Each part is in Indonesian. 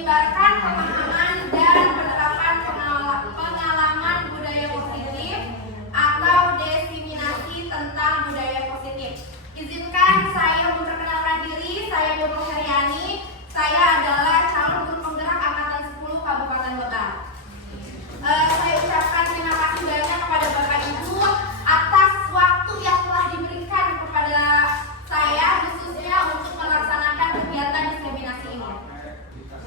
menyebarkan pemahaman dan penerapan pengalaman budaya positif atau diseminasi tentang budaya positif. Izinkan saya memperkenalkan diri, saya Nurul Heriani. Saya adalah calon guru penggerak angkatan 10 Kabupaten Lebak. Saya ucapkan terima kasih banyak kepada Bapak Ibu atas waktu yang telah diberikan kepada saya khususnya untuk melaksanakan kegiatan diseminasi ini.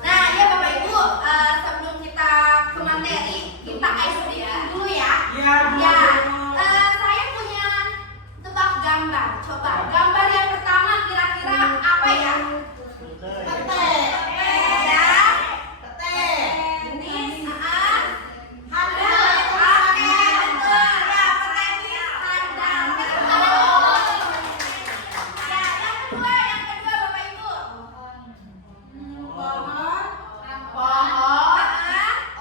Nah, ya Bapak Ibu, sebelum kita ke materi, kita icebreaking dulu ya. Ya. Saya punya tebak gambar. Coba gambar yang pertama kira-kira apa ya? Pete. Ya. Pete. Jenis. Ada. Oke, betul. Ya, pete ini sandal. Ya, yang kedua Bapak Ibu. Pohon. Pohon.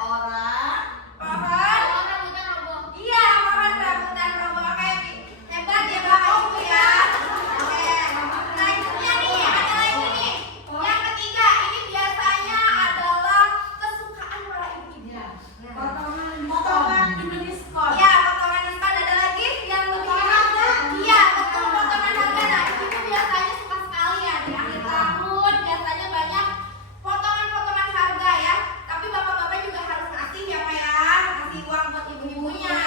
Orang. Pohon. Rambutan roboh. Iya, pohon rambutan roboh. Oke, hebat ya Bapak Ibu ya. Oke. Selanjutnya nih, ada lagi nih. Yang ketiga, ini biasanya adalah kesukaan para ibu-ibu. Potongan diskon. Iya, potongan diskon. Ada lagi yang lebih enak. Iya, betul, potongan harga. Nah, ibu biasanya suka sekali ya di akhir tahun biasanya banyak potongan-potongan harga ya. Tapi bapak-bapak juga harus ngasih ya Pak ya, ngasih uang buat ibu-ibunya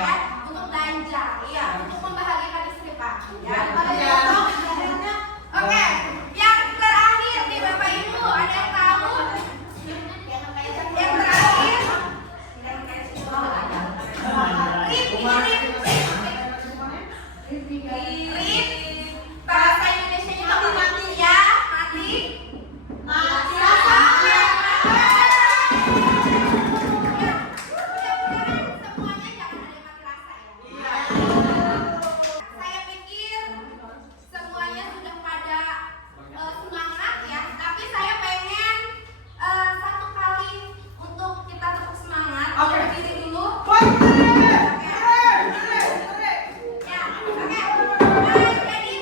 ya, untuk belanja, iya, untuk membahagiakan istri Pak. Ya. Oke, yang terakhir nih Bapak Ibu, ada yang tahu? Yang terakhir, rip, bahasa Indonesianya apa mati ya? Mati. Semuanya jangan ada yang mati rasa ya. Saya pikir semuanya sudah pada semangat ya. Tapi saya pengen satu kali untuk kita tetap semangat. Berdiri dulu. Ya, oke. Jadi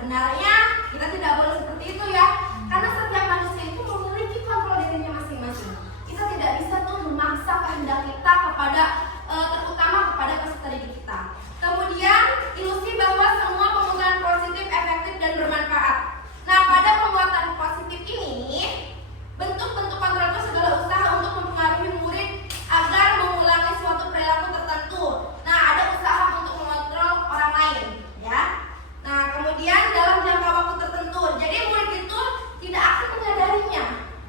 sebenarnya kita tidak boleh seperti itu ya, karena setiap manusia itu memiliki kontrol dirinya masing-masing. Kita tidak bisa tuh memaksa kehendak kita kepada terutama kepada peserta didik kita. Kemudian ilusi bahwa semua pemutaran positif efektif dan bermanfaat. Nah, pada penguatan positif ini, bentuk-bentuk kontrol itu segala usaha untuk mempengaruhi murid agar mengulangi suatu perilaku tertentu. Nah, ada usaha untuk mengontrol orang lain, ya. Nah, kemudian dalam jangka waktu tertentu. Jadi murid itu tidak akan menyadarinya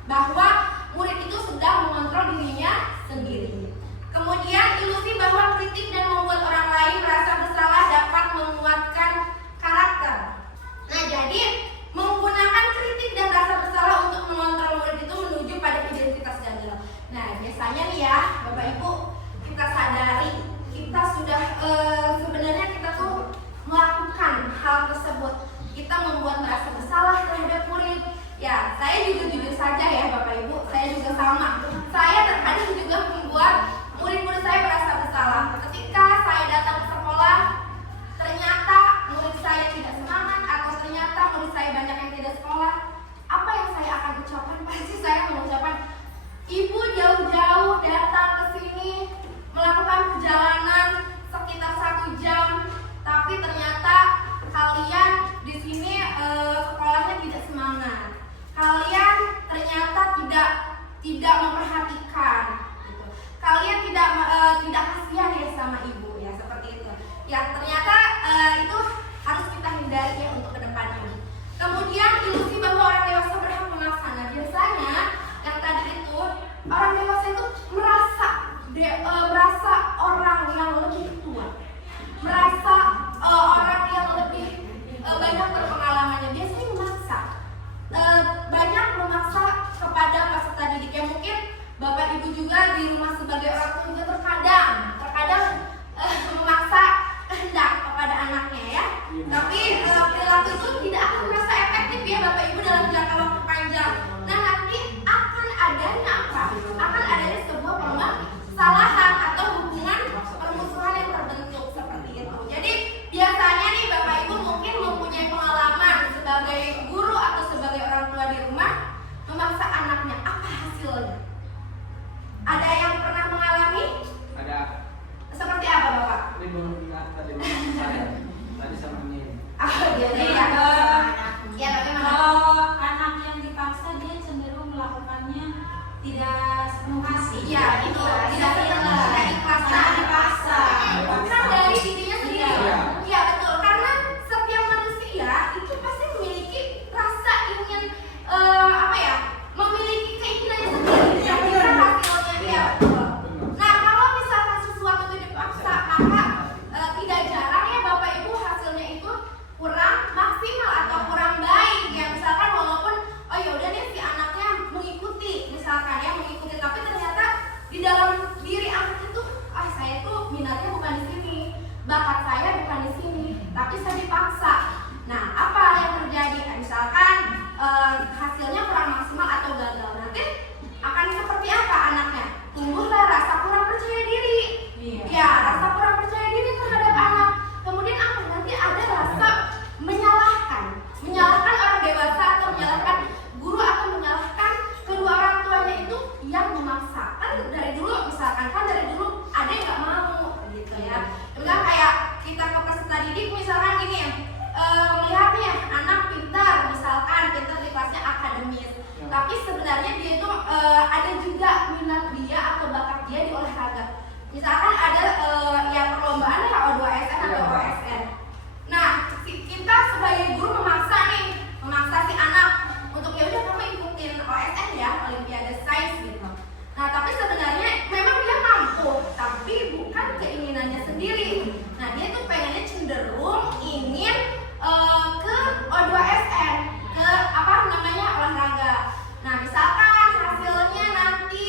bahwa murid itu sedang mengontrol dirinya sendiri. Kemudian ilusi bahwa kritik dan membuat orang lain merasa bersalah dapat menguatkan karakter. Nah, jadi menggunakan kritik dan rasa bersalah untuk mengontrol murid itu menuju pada identitas gagal. Nah, biasanya nih ya, Bapak Ibu, kita sadari kita sudah sebenarnya kita tuh melakukan hal tersebut. Kita membuat merasa bersalah terhadap murid. Ya, saya jujur-jujur saja ya Bapak Ibu, saya juga sama. Saya terkadang juga membuat murid-murid saya merasa bersalah. Ketika saya datang ke sekolah, ternyata murid saya tidak semangat atau ternyata murid saya banyak yang tidak sekolah. Apa yang saya akan ucapkan? Pasti saya mengucapkan, Ibu jauh-jauh datang ke sini melakukan perjalanan sekitar 1 jam, tapi ternyata kalian di sini sekolahnya tidak semangat. Kalian ternyata tidak memperhatikan. Gitu. Kalian tidak kasihan ya sama ibu ya, seperti itu. Ya, ternyata itu harus kita hindari ya untuk kedepannya. Kemudian ilusi bahwa orang dewasa berhak memaksa. Nah, biasanya yang tadi itu orang dewasa itu merasa orang yang lebih tua, merasa orang yang lebih banyak berpengalamannya, biasanya memaksa, banyak memaksa kepada peserta didik. Ya mungkin Bapak Ibu juga di rumah sebagai orang tua juga terkadang memaksa kehendak kepada anaknya ya. Tapi perilaku itu tidak akan merasa efektif ya Bapak Ibu dalam jangka waktu panjang. Nah, nanti akan adanya apa? Akan adanya sebuah permasalahan atau hubungan permusuhan yang terbentuk seperti itu. Jadi biasanya nih Bapak Ibu mungkin mempunyai pengalaman sebagai guru atau sebagai orang tua di rumah memaksa anaknya. Apa hasilnya? Ada yang pernah mengalami? Ada. Seperti apa Bapak? Ini belum ingat tadi saya tadi sama ini. Jadi ya bagaimana? Kalau anak yang dipaksa dia cenderung melakukannya tidak sepenuh hati. Iya, itu tidak ikhlas, tidak dipaksa. Bukan dari dirinya sendiri. Iya betul, karena setiap manusia itu pasti memiliki rasa ingin memiliki keinginannya sendiri. Yang bisa hasilnya iya betul. Nah, kalau misalkan sesuatu itu dipaksa, maka tidak jarang ya Bapak Ibu hasilnya itu kurang maksimal atau kurang baik. Ya misalkan walaupun yaudah deh si anaknya mengikuti, misalkan ya mengikuti, tapi ternyata di dalam diri anak itu saya tuh minatnya bukan di sini, bakat saya bukan di sini, tapi saya dipaksa. Nah, apa yang terjadi? Misalkan hasilnya kurang maksimal atau gagal, nanti akan seperti apa anaknya? Tumbuhlah rasa kurang percaya diri. Ya, rasa kurang percaya diri terhadap anak. Kemudian apa? Nanti ada rasa menyalahkan orang dewasa atau menyalahkan guru atau menyalahkan kedua orang tuanya itu yang memaksa. Kan dari dulu misalkan ada yang nggak mau gitu ya. Enggak kayak kita ke peserta didik misalkan gini ya, melihatnya anak pintar misalkan pintar di kelasnya akademis, tapi sebenarnya dia itu ada juga minat dia atau bakat dia di olahraga. Misalkan ada yang perlombaan ya O2SN atau OSN. Nah, kita sebagai guru memaksa si anak untuk ya udah kamu ikutin OSN ya, Olimpiade Sains gitu. Nah, tapi sebenarnya memang dia mampu, tapi bukan keinginannya sendiri. Nah, dia tuh pengennya cenderung ingin ke O2SN, ke olahraga. Nah, misalkan hasilnya nanti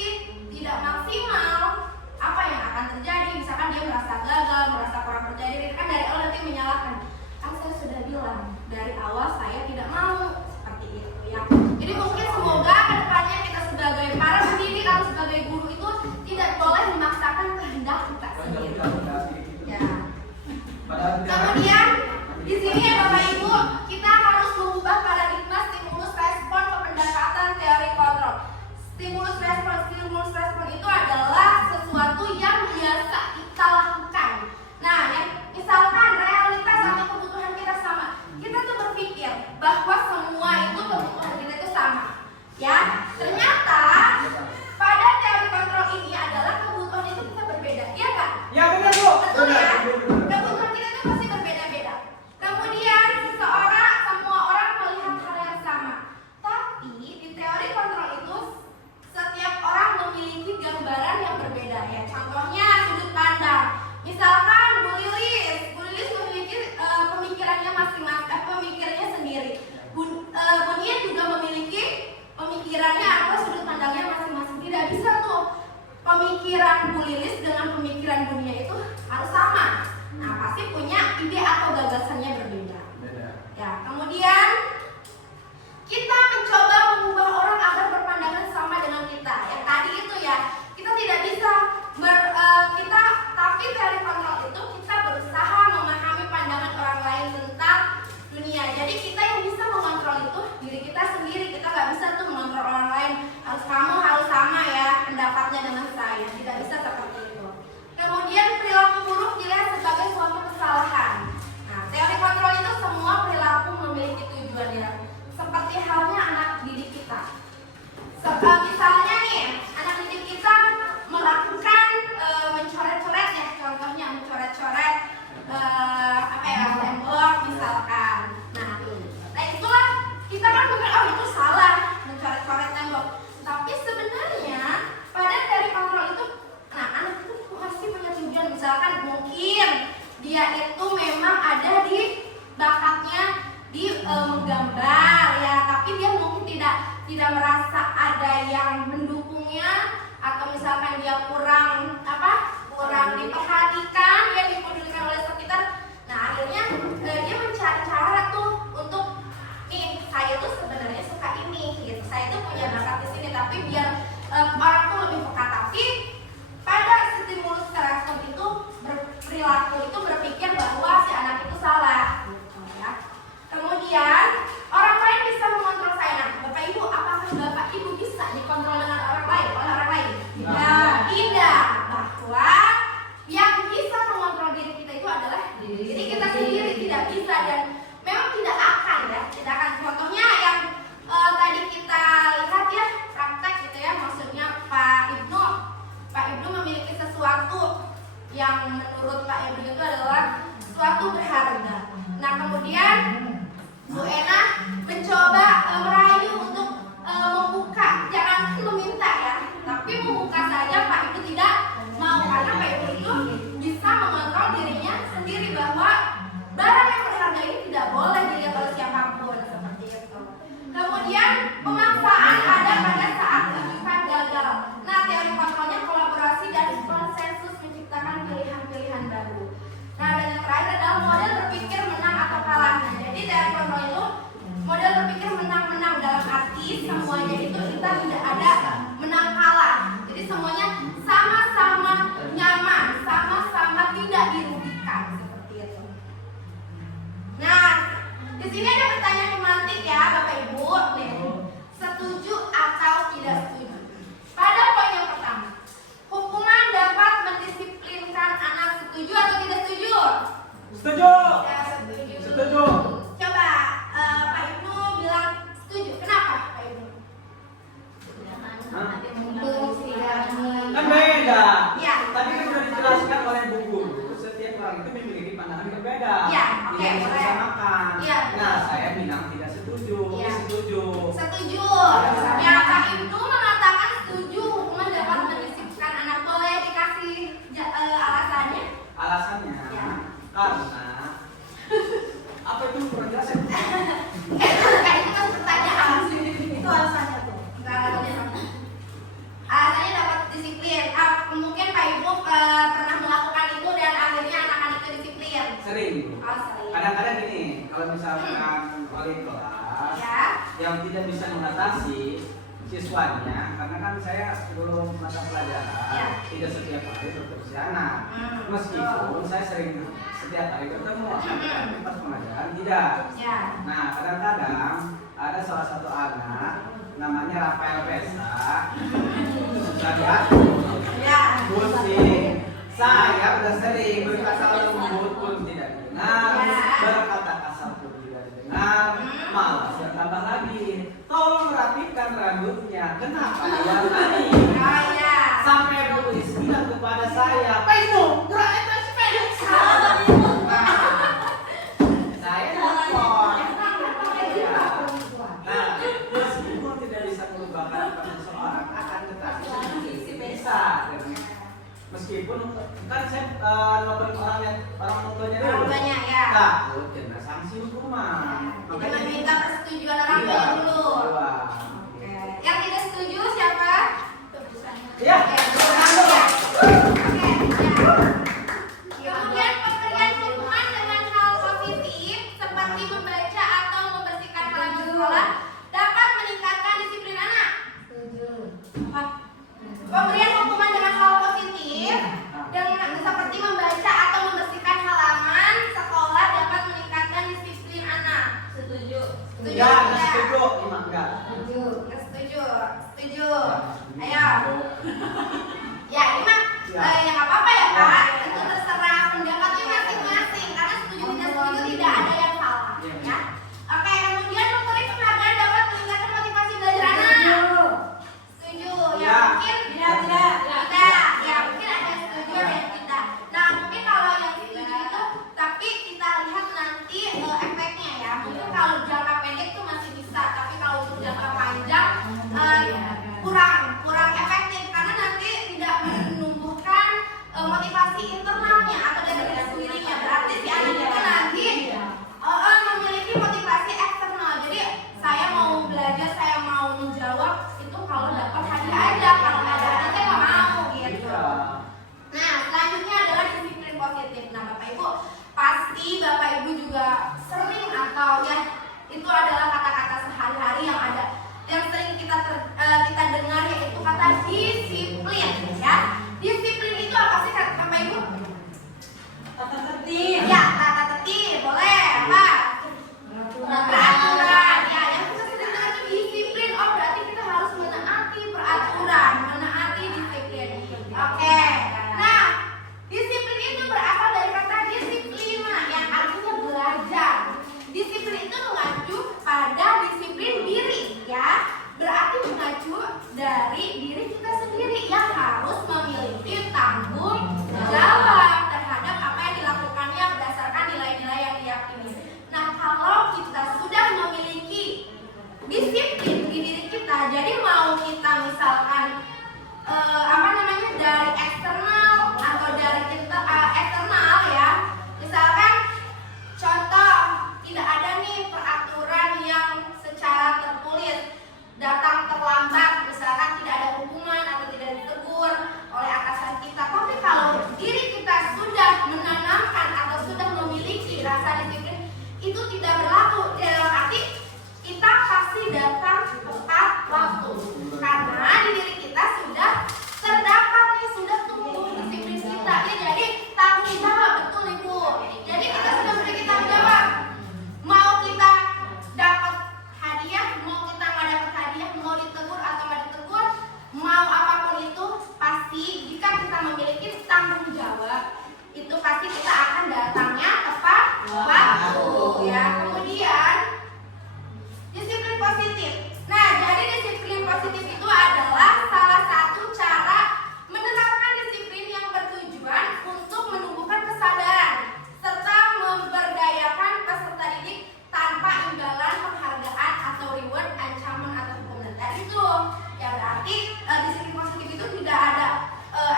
tidak maksimal, apa yang akan terjadi? Misalkan dia merasa gagal, merasa kurang percaya diri, kan dari awal nanti menyalahkan. Kan saya sudah bilang dari awal saya tidak mau seperti itu ya. Jadi mungkin semoga kedepannya kita sebagai para pendidik atau sebagai guru itu tidak boleh memaksakan kehendak kita sendiri. Ya. Kemudian di sini ya Bapak Ibu, kita bahwa semua itu kebutuhan kita itu sama. Ya, ternyata pada teori kontrol ini adalah kebutuhan itu kita berbeda. Iya nggak? Ya benar Bu. Betul ya? Benar. Kebutuhan kita itu pasti berbeda-beda. Kemudian semua orang melihat hal yang sama. Tapi di teori kontrol itu setiap orang memiliki gambaran yang berbeda ya. Contohnya sudut pandang. Misalkan Bu Lilis memiliki pemikirannya masing-masing, pemikirannya sendiri. Bunia juga memiliki pemikirannya atau sudut pandangnya masing-masing. Tidak bisa tuh pemikiran Bu Lilis dengan pemikiran Bunia itu harus sama. Nah, pasti punya ide atau gagasannya berbeda. Beda. Ya, kemudian kita mencoba mengubah orang agar berpandangan sama dengan kita. Yang tadi itu ya, kita tidak bisa tapi teori kontrol itu kita berusaha memahami pandangan orang lain tentang dunia. Jadi kita yang bisa mengontrol itu diri kita sendiri. Kita nggak bisa tuh mengontrol orang lain. Kamu harus sama ya pendapatnya dengan saya. Tidak bisa seperti itu. Kemudian perilaku buruk dilihat sebagai suatu kesalahan. Nah, teori kontrol itu semua perilaku memiliki tujuan ya. Seperti halnya anak didik kita. Misalnya nih, anak didik kita melakukan mencoret-coret ya, contohnya mencoret-coret tembok misalkan. Nah itulah kita kan mungkin itu salah mencoret-coret tembok. Tapi sebenarnya pada teori kontrol itu, anak itu pasti punya tujuan. Misalkan mungkin dia itu memang ada di bakatnya di menggambar ya, tapi dia mungkin tidak merasa ada yang mendukungnya, atau misalkan dia kurang diperhatikan, dia dipedulikan oleh sekitar. Nah akhirnya dia mencari cara tuh untuk saya tuh sebenarnya suka ini gitu, saya tuh punya bakat di sini, tapi biar orang tuh lebih peka. Tapi pada stimulus respon itu perilaku itu berpikir bahwa si anak itu salah gitu ya. Kemudian orang lain bisa mengontrol saya. Nah, Bapak Ibu, apakah Bapak Ibu bisa dikontrol dengan orang lain? Ya, tidak. Bahwa yang bisa mengontrol diri kita itu adalah diri kita sendiri. Tidak bisa dan memang tidak akan ya. Tidak akan. Contohnya yang tadi kita lihat ya, praktek gitu ya. Maksudnya Pak Ibnu memiliki sesuatu yang menurut Pak Ibnu itu adalah sesuatu berharga. Nah, kemudian Bu Ena mencoba merayu untuk membuka, jangan meminta ya, tapi membuka saja. Pak Ibu tidak mau karena Pak Ibu itu bisa mengontrol dirinya sendiri bahwa barang yang berharga ini tidak boleh dilihat oleh siapapun seperti itu. Kemudian pemaksaan ada pada saat kejutan gagal. Nah, teori kontrolnya kolaborasi dan konsensus menciptakan pilihan-pilihan baru. Nah, dan yang terakhir adalah model berpikir menang atau kalah. Nah, jadi teori kontrol itu model berpikir menang-menang dalam arti semuanya itu kita tidak ada menang kalah. Jadi semuanya sama-sama nyaman, sama-sama tidak dirugikan seperti itu. Nah, di sini ada pertanyaan semantik ya, Bapak Ibu. Nih, setuju atau tidak setuju? Pada poin yang pertama, hukuman dapat mendisiplinkan anak. Setuju atau tidak setuju? Setuju. Ya, setuju. Setuju. Coba Pak Ibnu bilang setuju. Kenapa Pak Ibnu? Kan beda. Ya. Tadi kan sudah dijelaskan oleh Bu Guru, setiap orang itu memiliki pandangan yang berbeda. Ya, oke, Tidak bisa boleh. disamakan. Ya. Nah, saya bilang tidak setuju. Ya. Setuju. Setuju. Ya, Pak Ibnu mengatakan setuju hukuman dapat mendisiplinkan anak. Boleh dikasih alasannya? Alasannya Ya. karena apa itu kurang jelas ya? Kan itu kan pertanyaan. Itu alasannya tuh. Alasannya apa? Alasannya dapat disiplin. Mungkin Pak Ibu pernah melakukan itu dan akhirnya anak-anak itu disiplin. Sering. Oh, sering. Kadang-kadang gini, kalau misalkan wali kelas Ya. yang tidak bisa mengatasi siswanya, karena kan saya sebelum mata pelajaran Ya. tidak setiap hari bertemu si anak. Meskipun Oh. saya sering setiap hari bertemu, tapi pas pengajaran tidak. Ya. Nah, kadang-kadang ada salah satu anak namanya Rafael Pesa, dari aku, Ya. pusing. Saya udah sering berkata lembut pun tidak dengar, Ya. berkata kasar pun tidak didengar, malah meskipun kan saya ngelaporin orang tuanya Orang dulu. tuanya ya. Takut kena sanksi hukuman. Jadi meminta persetujuan orang tua dulu. Oke. Yang tidak setuju siapa? Iya. Kemudian pemberian hukuman dengan hal positif seperti membaca atau membersihkan halaman sekolah dapat meningkatkan disiplin anak. Pemberian hukuman dengan hal positif dengan seperti membaca atau membersihkan halaman sekolah dapat meningkatkan disiplin anak. Setuju. Setuju? Ya, nggak setuju. Enggak. Nggak setuju. Setuju. Ayo. Ya, ini mah ya nggak apa-apa ya Pak. Itu terserah pendapatnya masing-masing. Karena setuju tidak setuju tidak ada yang salah. Ya. Oke, kemudian memberi penghargaan dapat meningkatkan motivasi belajar anak. Setuju. Ya, mungkin tidak. Ya, mungkin ada yang setuju ada yang tidak. Nah, mungkin kalau yang setuju itu, tapi kita lihat nanti efeknya ya. Mungkin kalau jangka pendek tuh masih bisa, tapi kalau untuk jangka panjang kurang efektif karena nanti tidak menumbuhkan motivasi internalnya atau dari diri sendirinya. Berarti si anak itu nanti memiliki motivasi eksternal. Jadi saya mau belajar, saya mau menjawab itu kalau dapat hadiah aja, kalau nggak ada hadiah saya nggak mau gitu. Nah, selanjutnya adalah disiplin positif. Nah, Bapak Ibu pasti Bapak Ibu juga sering atau ya itu adalah kata-kata sehari-hari yang sering kita dengar, yaitu kata disiplin ya. Disiplin itu apa sih Bapak Ibu? Tata tertib. Ya, tata tertib, boleh apa? Peraturan. Ya, yang kita sebut dengan disiplin. Oh, berarti kita harus menaati peraturan, menaati disiplin. Oke. Nah, disiplin itu berasal dari kata disiplina yang artinya belajar. Disiplin itu mengacu pada disiplin diri ya. Berarti mengacu dari diri kita sendiri yang harus memiliki tanggung jawab terhadap apa yang dilakukannya berdasarkan nilai-nilai yang diyakini. Nah, kalau kita sudah memiliki disiplin di diri kita, jadi mau kita misalkan dari eksternal atau dari eksternal ya, misalkan contoh tidak ada nih peraturan yang secara tertulis, datang terlambat, misalkan tidak ada hukuman atau tidak ditegur oleh atasan kita. Tapi kalau diri kita sudah menanamkan atau sudah memiliki rasa disiplin, itu tidak berlaku. Dalam arti kita pasti datang tepat waktu karena di diri kita sudah terdapat nih, sudah tumbuh disiplin kita ya. Jadi tanggung jawab, betul Ibu. Jadi kita sudah memiliki tanggung jawab. Mau kita dapat hadiah, mau kita nggak dapat hadiah, mau ditegur atau nggak ditegur, mau apapun itu, pasti jika kita memiliki tanggung jawab, itu pasti kita akan datangnya tepat waktu ya. Kemudian disiplin positif. Nah, jadi disiplin positif itu adalah salah satu cara menerapkan disiplin yang bertujuan untuk menumbuhkan kesadaran serta memberdayakan peserta didik tanpa imbalan penghargaan atau reward, ancaman atau hukuman. Tadi itu ya berarti disiplin positif itu tidak ada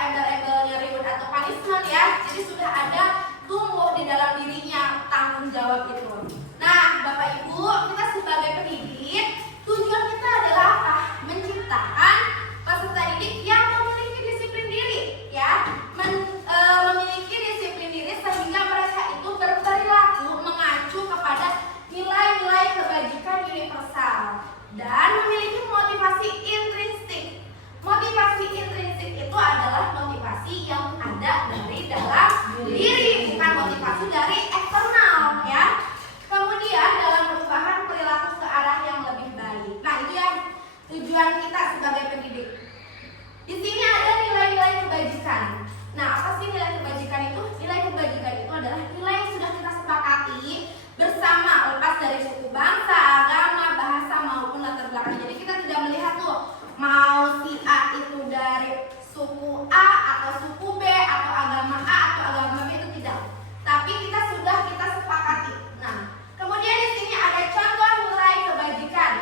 embel-embelnya reward atau punishment ya. Jadi sudah ada tumbuh di dalam dirinya tanggung jawab itu. Nah, Bapak Ibu, kita sebagai pendidik, tujuan kita adalah apa? Menciptakan peserta didik yang memiliki disiplin diri, ya, memiliki disiplin diri sehingga mereka itu berperilaku mengacu kepada nilai-nilai kebajikan universal dan memiliki motivasi intrinsik. Motivasi intrinsik itu adalah motivasi yang ada dari dalam diri, bukan motivasi dari eksternal, ya. Kemudian dalam perubahan perilaku ke arah yang lebih baik. Nah, itu ya tujuan kita sebagai pendidik. Di sini ada nilai-nilai kebajikan. Nah, apa sih nilai kebajikan itu? Nilai kebajikan itu adalah nilai yang sudah kita sepakati bersama, lepas dari suku, bangsa, agama, bahasa maupun latar belakang. Jadi kita tidak melihat tuh mau si A itu dari suku A atau suku B atau agama A atau agama B, itu tidak. Tapi kita sepakati. Nah, kemudian di sini ada contoh nilai kebajikan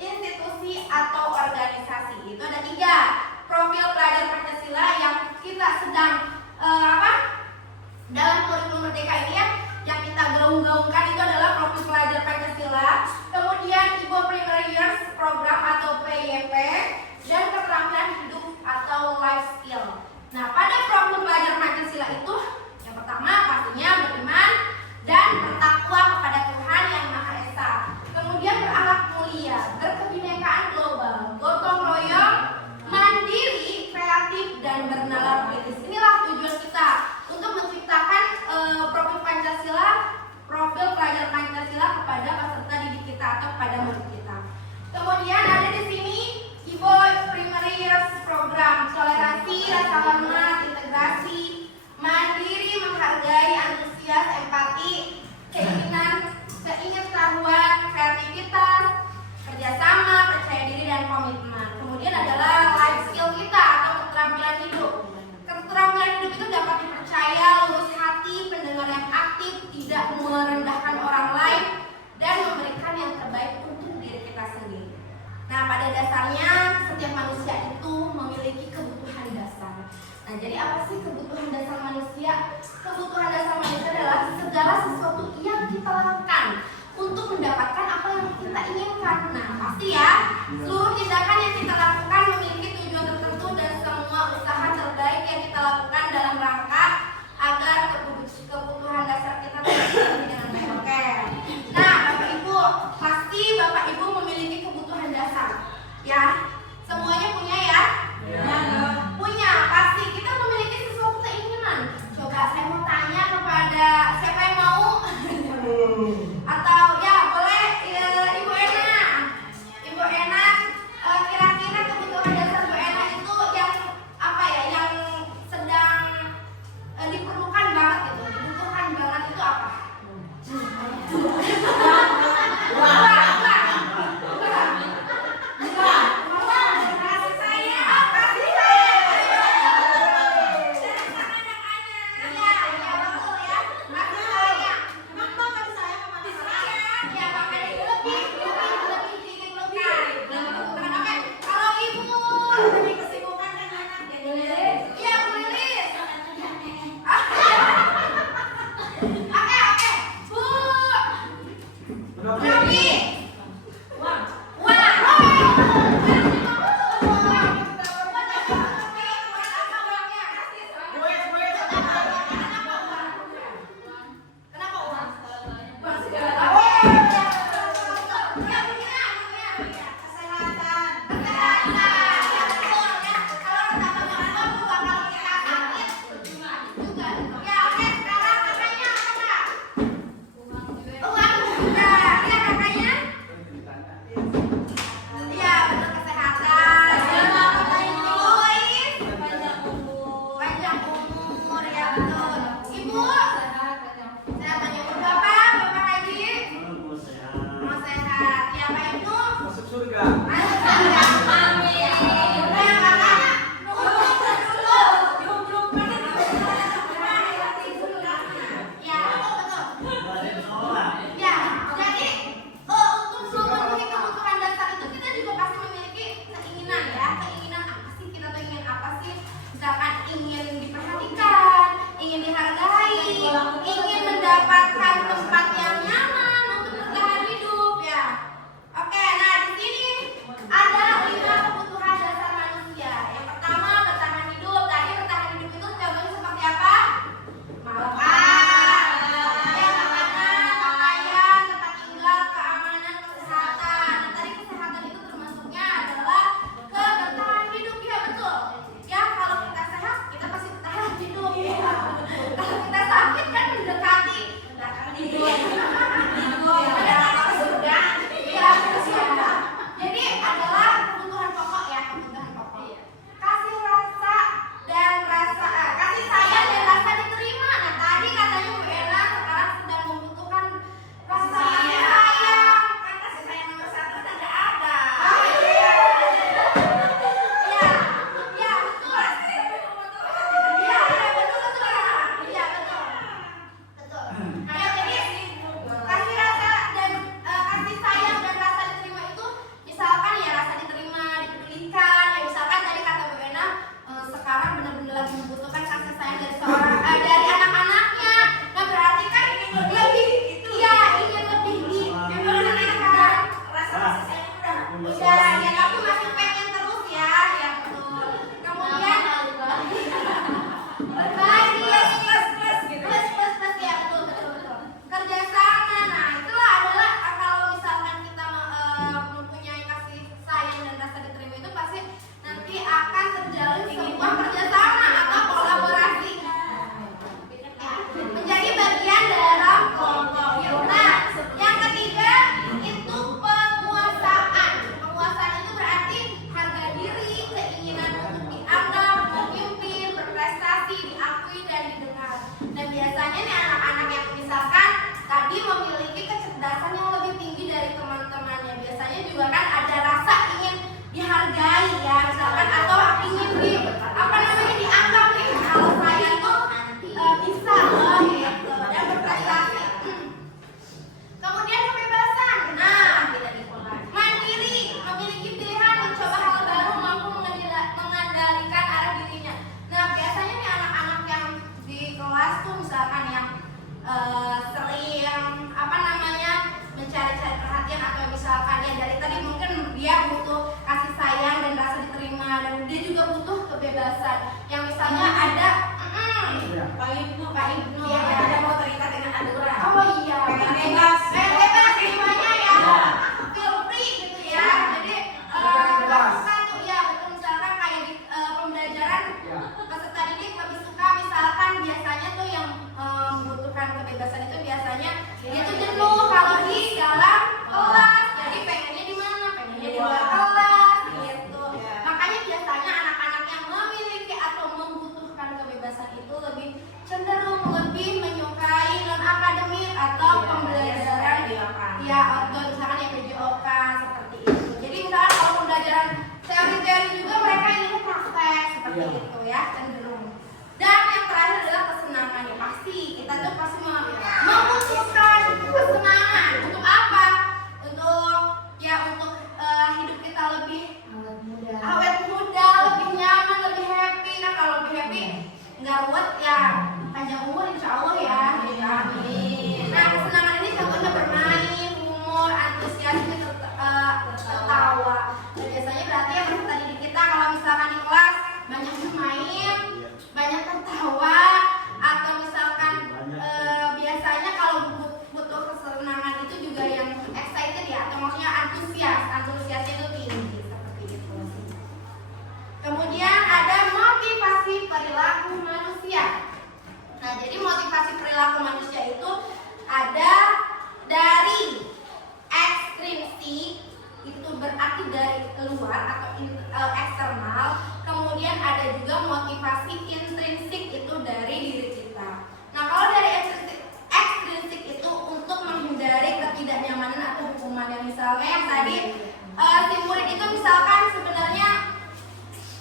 institusi atau organisasi. Itu ada 3 profil pelajar Pancasila yang kita sedang pada dasarnya setiap manusia itu memiliki kebutuhan dasar. Nah, jadi apa sih kebutuhan dasar manusia? Kebutuhan dasar manusia adalah segala sesuatu yang kita lakukan untuk mendapatkan apa yang kita inginkan. Nah, pasti ya, seluruh tindakan yang kita lakukan memiliki tujuan tertentu dan semua usaha terbaik yang kita lakukan dalam rangka agar kebutuhan dasar kita terpenuhi dengan baik. Oke. Nah, Bapak Ibu, pasti Bapak Ibu memiliki kebutuhan dasar. Ya, semuanya punya ya? Ya. Punya, pasti kita memiliki sesuatu keinginan. Coba saya mau tanya kepada siapa yang mau? Atau ya boleh Ibu Ena. Ibu Ena, kira-kira kebutuhan dasar Bu Ena itu yang apa ya? Yang sedang diperlukan banget gitu. Dibutuhkan banget itu apa? Dua. misalnya ada Pak Ibnu, Pak Ibnu Dia ya. ada mau terikat dengan aturan. Oh iya, Pengen bebas. pengen bebas semuanya ya, feel free gitu ya. Jadi suka tuh ya, betul misalkan kayak di pembelajaran peserta didik lebih suka misalkan biasanya tuh yang membutuhkan kebebasan itu biasanya dia tuh jenuh kalau di dalam kelas. Jadi pengennya di mana? Pengennya di luar kelas gitu. Makanya biasanya anak-anak yang memiliki atau membutuhkan kebebasan itu lebih cenderung lebih menyukai non akademik atau pembelajaran ya outdoor misalkan yang PJOK seperti itu. Jadi misalkan kalau pembelajaran teori-teori juga mereka ingin praktek seperti itu ya cenderung. Dan yang terakhir adalah kesenangan ya pasti kita tuh pasti membutuhkan kesenangan untuk apa? Untuk hidup kita lebih awet muda, lebih nyaman, lebih happy. Kan kalau lebih happy nggak ruwet ya panjang umur insya Allah ya. Amin. Nah kesenangan ini contohnya bermain, humor, antusiasme, tertawa. Dan biasanya berarti ya peserta didik kita kalau misalkan di kelas banyak bermain, banyak tertawa, atau misalkan biasanya kalau butuh kesenangan itu juga yang excited ya, atau maksudnya antusiasnya itu tinggi seperti itu. Kemudian ada motivasi perilaku manusia. Nah, jadi motivasi perilaku manusia itu ada dari ekstrinsik, itu berarti dari luar atau eksternal. Kemudian ada juga motivasi intrinsik, itu dari diri kita. Nah, kalau dari ekstrinsik itu untuk menghindari ketidaknyamanan atau hukuman yang misalnya yang tadi si murid itu misalkan sebenarnya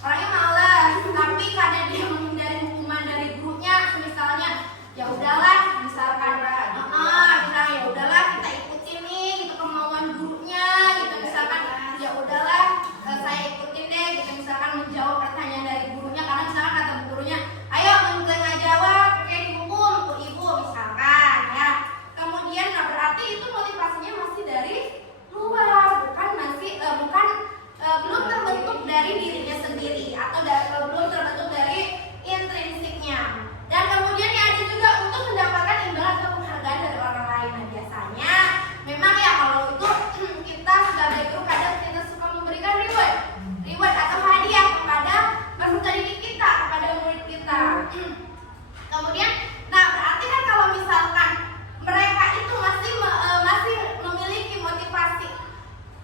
orangnya malas, tapi karena dia menghindari hukuman dari gurunya, misalnya ya udahlah, misalkan bilang ya udahlah kita ikutin nih gitu kemauan gurunya, gitu misalkan ya udahlah saya ikutin deh, gitu misalkan menjawab pertanyaan dari gurunya karena misalkan kata gurunya, ayo nggak jawab, oke dihukum tuh ibu misalkan ya. Kemudian nah berarti itu motivasinya masih dari luar, belum terbentuk dari dirinya sendiri atau belum terbentuk dari intrinsiknya. Dan kemudian ya ada juga untuk mendapatkan imbalan atau penghargaan dari orang lain. Nah biasanya memang ya kalau itu kita sebagai guru kadang kita suka memberikan reward atau hadiah kepada peserta didik kita, kepada murid kita. Kemudian nah berarti kan kalau misalkan mereka itu masih memiliki motivasi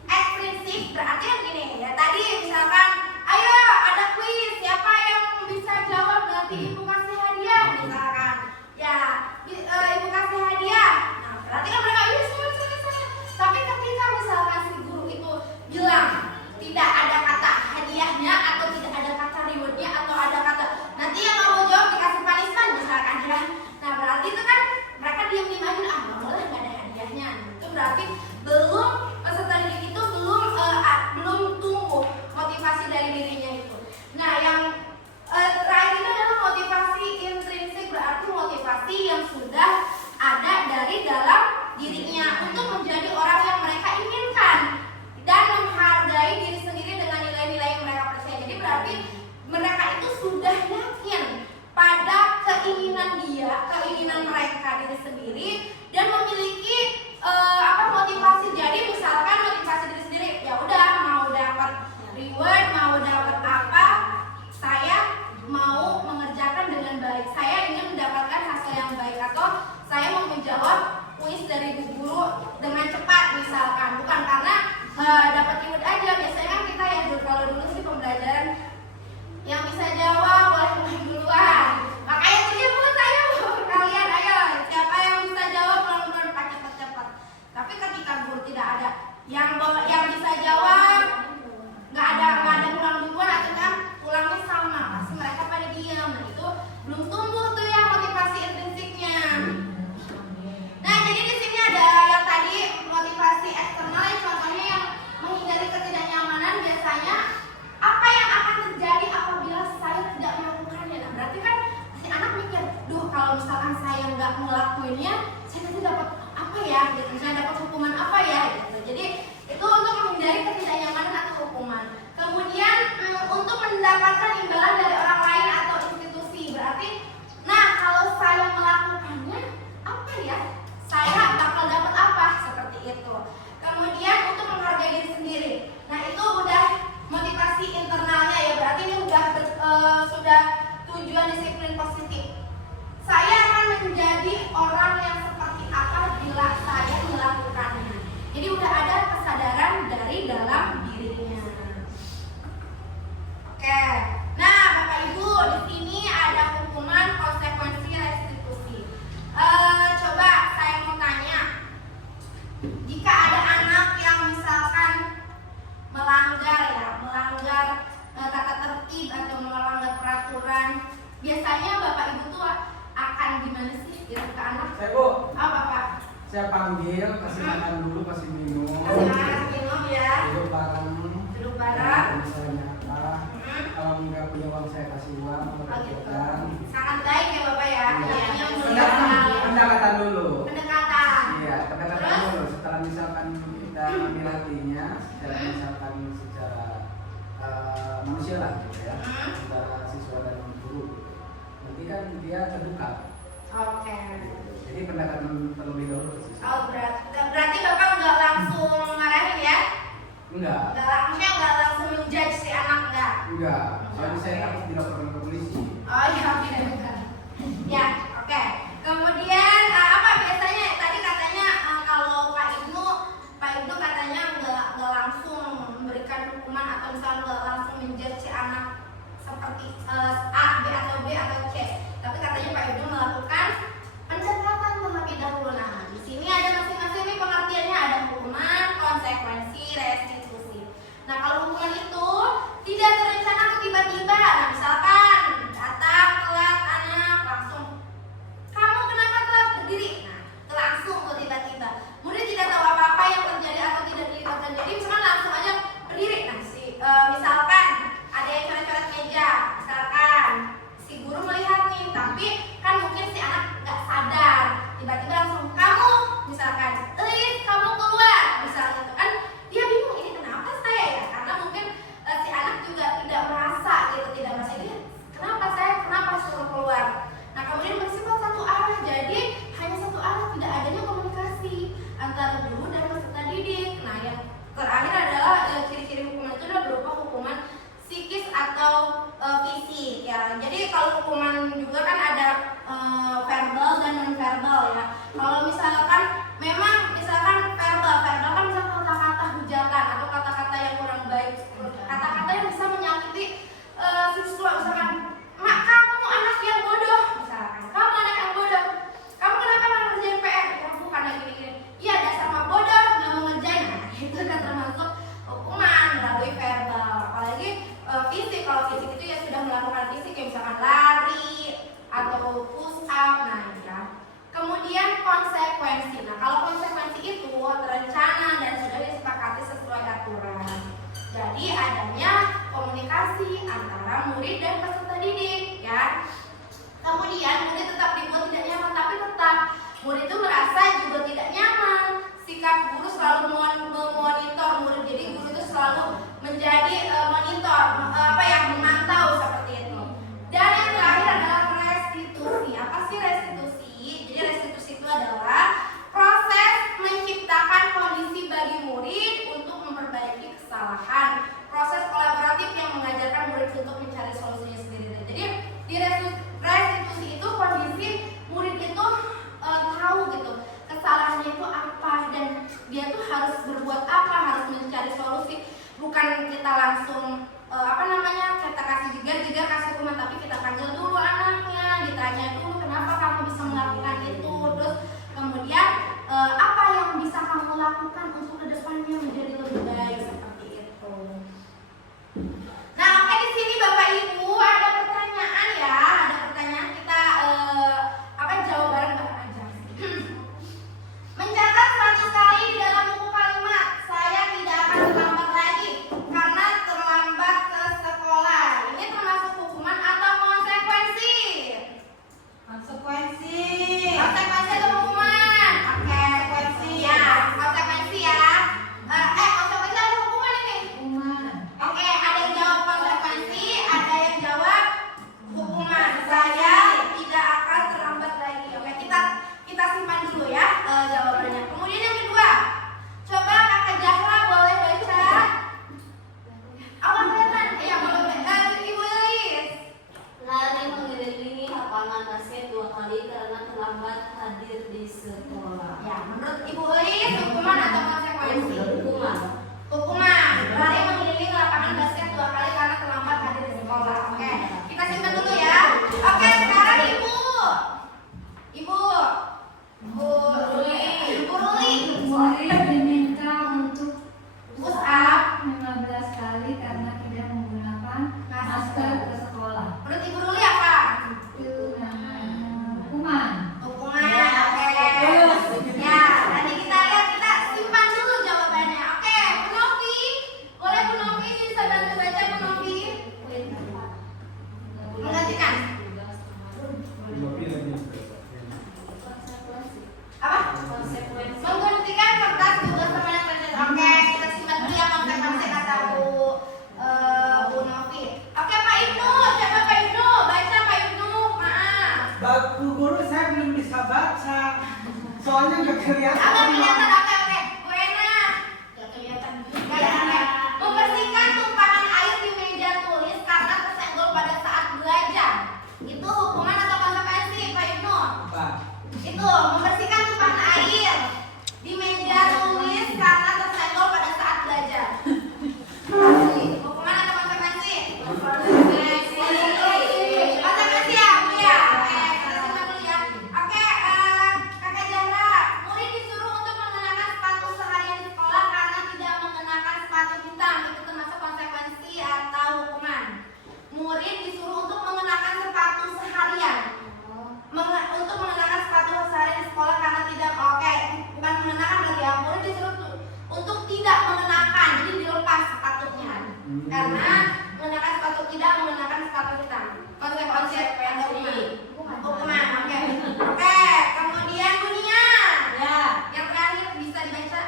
ekstrinsik, berarti yang gini ya tadi misalkan ayo ada kuis, siapa yang bisa jawab nanti ibu kasih hadiah misalkan ya ibu kasih hadiah. Nah berarti kan mereka saya. Tapi ketika misalkan si guru itu bilang tidak ada kata hadiahnya atau tidak ada kata rewardnya atau ada kata nanti yang nggak mau jawab dikasih punishment misalkan ya. Nah berarti itu kan mereka diam-diam aja boleh nggak ada hadiahnya. Itu berarti belum peserta didik itu belum tumbuh motivasi dari dirinya itu. Nah yang terakhir itu adalah motivasi intrinsik, berarti motivasi yang sudah ada dari dalam dirinya untuk menjadi orang yang mereka inginkan dan menghargai diri sendiri dengan nilai-nilai yang mereka percaya. Jadi berarti mereka itu sudah yakin pada keinginan mereka diri sendiri dan memiliki motivasi. Jadi misalkan motivasi diri sendiri ya udah mau dapat reward, mau dapat apa, saya mau mengerjakan dengan baik, saya ingin mendapatkan hasil yang baik, atau saya mau menjawab kuis dari bu guru dengan cepat misalkan, bukan karena dapat reward aja. Biasanya kan kita ya kalau dulu sih pembelajaran yang bisa jawab boleh mulai duluan, makanya tuh saya kalian ayo siapa yang bisa jawab pelan-pelan pakai cepat-cepat. Tapi ketika guru tidak ada yang bisa jawab, nggak ada pulang duluan atau kan pulangnya sama, pasti mereka pada diam. Nah itu belum tumbuh tuh yang motivasi intrinsiknya. Nah jadi di sini ada yang tadi motivasi eksternal, yang contohnya yang menghindari ketidaknyamanan. Biasanya apa yang akan terjadi apabila saya tidak melakukannya? Nah berarti kan si anak mikir, kalau misalkan saya nggak ngelakuinnya, saya nanti dapat apa ya? Gitu. Saya dapat hukuman apa ya? Gitu. Jadi itu untuk menghindari ketidaknyamanan aturan. Biasanya bapak ibu tuh akan gimana sih gitu ke anak? Saya Bu, Apa Pak? saya panggil, kasih makan dulu, kasih minum. Kasih makan minum ya. Duduk bareng. Duduk bareng. Misalnya apa? Kalau nggak punya uang saya kasih uang. Oh gitu. Kan. Sangat baik ya bapak ya. Kayaknya Pendekatan dulu. pendekatan. Iya, pendekatan Terus? dulu. Setelah misalkan kita ambil hatinya, misalkan secara manusia lah gitu ya, antara siswa dan guru. Gitu. Nanti kan dia terbuka. Oke. Jadi pendekatan terlebih dahulu ke siswa. Oh berarti bapak nggak langsung marahin ya? Enggak. Nggak langsung menjudge si anak nggak? Enggak. Soalnya saya takut dilaporkan ke polisi. Oh iya oke. Ya oke. Kemudian apa biasanya tadi katanya kalau Pak Ibnu katanya nggak langsung memberikan hukuman atau misalnya nggak langsung menjudge si anak seperti A, B atau B atau C. Tapi katanya Pak Ibnu melakukan pendekatan terlebih dahulu. Nah di sini ada masing-masing nih pengertiannya, ada hukuman, konsekuensi, restitusi. Nah kalau hukuman itu tidak terencana atau tiba-tiba, nah misalkan datang telat anak langsung, kamu kenapa telat, berdiri, nah itu langsung tuh tiba-tiba. Murid tidak tahu apa-apa yang terjadi atau tidak terjadi, misalkan langsung aja berdiri. Nah misalkan ada yang coret-coret meja, misalkan si guru melihat nih, tapi kan mungkin si anak nggak sadar, tiba-tiba langsung kamu, misalkan, kamu keluar, misalnya itu kan dia bingung ini kenapa saya ya, karena mungkin si anak juga tidak merasa gitu, tidak merasa ini kenapa suruh keluar. Nah kemudian bersifat satu arah, jadi hanya satu arah, tidak adanya komunikasi antara guru dan peserta didik. Nah yang terakhir adalah ciri-ciri hukuman itu adalah berupa hukuman psikis atau fisik ya. Jadi kalau hukuman juga kan ada verbal dan non verbal ya. Kalau misalkan memang misalkan verbal kan misalkan kata-kata hujatan atau kata-kata yang kurang baik, kata-kata yang bisa menyakiti siswa, misalkan mak kamu anak yang bodoh, misalkan kamu anak yang bodoh, kamu kenapa nggak ngerjain PR, ya bukan gini-gini, iya dasar mak bodoh nggak mau ngerjain. Nah itu kan termasuk hukuman melalui verbal. Apalagi fisik, kalau fisik itu ya sudah melakukan fisik kayak misalkan lari atau push up, nah ya. Kemudian konsekuensi. Nah kalau konsekuensi itu terencana dan sudah disepakati sesuai aturan. Jadi adanya komunikasi antara murid dan peserta didik ya. Kemudian murid tetap dibuat tidak nyaman, tapi tetap murid itu merasa juga tidak nyaman. Sikap guru selalu memonitor murid, jadi guru itu selalu menjadi monitor, memantau seperti itu. Dan yang terakhir adalah restitusi. Apa sih restitusi? Jadi restitusi itu adalah proses menciptakan kondisi bagi murid untuk memperbaiki kesalahan. Proses kolaboratif yang mengajarkan murid untuk mencari solusinya sendiri. Jadi di restitusi itu kondisi murid itu tahu gitu kesalahannya itu apa dan dia tuh harus berbuat apa, harus mencari solusi. Bukan kita langsung kita kasih jegar kasih hukuman, tapi kita panggil dulu anaknya, ditanya dulu kenapa kamu bisa melakukan itu, terus kemudian apa yang bisa kamu lakukan untuk kedepannya menjadi lebih baik seperti itu. Nah oke, di sini Bapak Ibu ada pertanyaan ya, kita jawab bareng aja. Mencatat 100 kali di dalam buku kalimat, saya tidak akan terlambat lagi karena terlambat ke sekolah. Ini termasuk hukuman atau konsekuensi? Konsekuensi. Konsekuensi atau hukuman? Oke, konsekuensi ya. karena mengenakan sepatu tidak mengenakan sepatu hitam. Konsekuensi hukuman. Oke, kemudian bunyian. Ya, Yang terakhir bisa dibaca.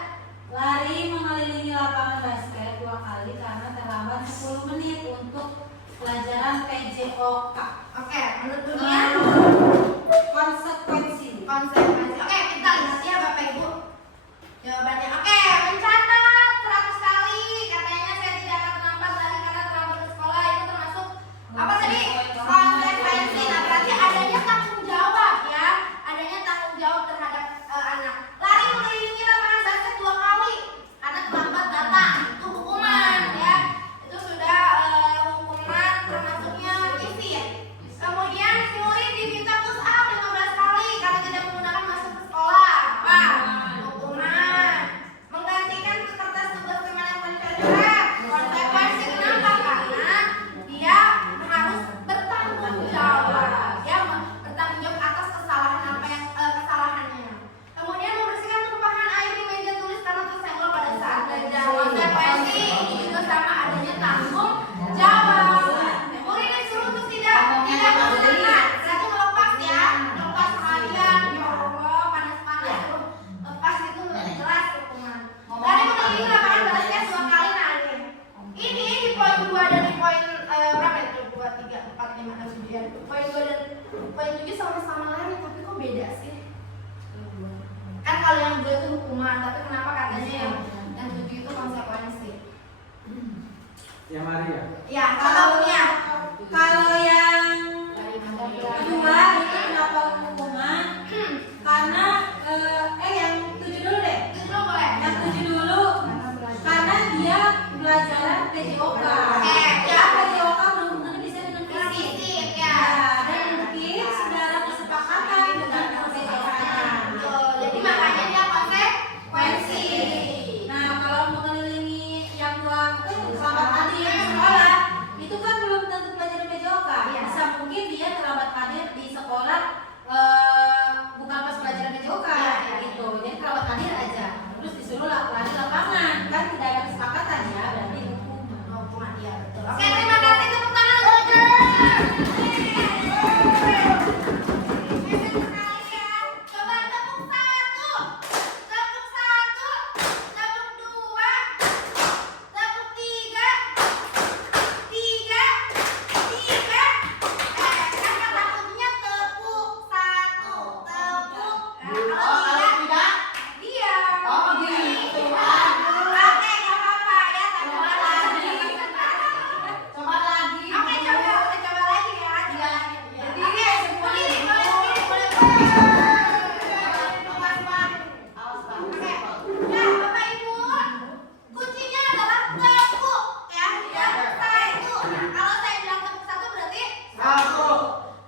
lari mengelilingi lapangan basket 2 kali karena terlambat 10 menit untuk pelajaran PJOK. Oke, menurut dunia Konsekuensi. Oke, kita lihat ya Bapak Ibu jawabannya. Oke, mencatat 100 kali. Katanya saya tidak akan terlambat lagi karena terlambat ke sekolah. Itu termasuk apa tadi? Konsekuensi. Nah, berarti adanya tanggung jawab ya. Adanya tanggung jawab terhadap anak. Lari mengelilingi lapangan basket 2 kali karena terlambat datang. Itu hukuman ya. Itu sudah hukuman termasuknya isi. Kemudian si murid diminta push up 15 kali karena tidak menggunakan masuk ke sekolah. Apa? Hukuman. Menggantikan kertas tugas kemenangan pelajaran. Konsekuensi kenapa? Karena dia harus bertanggung jawab. Dia bertanggung jawab atas kesalahan apa yang kesalahannya. Kemudian membersihkan tumpahan air di meja tulis karena tersenggol pada saat belajar. Konsekuensi ini juga sama, adanya tanggung jawab. Murid disuruh untuk tidak menggunakan, berarti melepas ya, melepas sekalian. Ya Allah, panas-panas tuh. Lepas itu lebih jelas hukuman. Dari mengelilingi lapangan basket 2 kali nari. Ini di poin 2 dan di poin berapa itu? 2, 3, 4, 5, 6, 7 ya. Poin 2 dan poin 7 sama-sama lari, tapi kok beda sih? Kan kalau yang 2 itu hukuman, tapi kenapa katanya yang 7 itu konsekuensi? Ya Maria. Ya, contohnya. Kalau yang kedua itu kenapa hukuman? Karena yang 7 dulu deh. Itu dulu boleh. Yang 7 dulu karena dia pelajaran PJOK. Oke, ya. PJOK berhubungan bisa dengan fisik. Fisik Ya, ya. dan mungkin sudah ada kesepakatan dengan PJOK-nya. Betul. Jadi makanya dia konsekuensi. Nah, kalau mengelilingi yang terlambat hadir di sekolah, itu kan belum tentu pelajaran PJOK. Iya. Bisa mungkin dia terlambat hadir di sekolah bukan pas pelajaran PJOK, Iya, iya. gitu. Jadi terlambat hadir aja. Terus disuruh lari lapangan, kan tidak ada kesepakatan ya, berarti hukuman. Hukuman, iya betul. Oke, terima kasih, tepuk tangan untuk coba tepuk 1, tepuk 1, tepuk 2, tepuk 3, 3, 3. Kan kata kuncinya tepuk 1, tepuk. Kalau tidak, diam. Oh, gitu. Oke, nggak apa-apa ya, coba lagi. Coba lagi. Oke, coba lagi ya. Iya. Jadi, berdiri, boleh berdiri, boleh. Awas, Bang. Oke. Nah, Bapak Ibu, kuncinya adalah tepuk ya. Tepuk 1. Nah, kalau saya bilang tepuk 1 berarti Satu.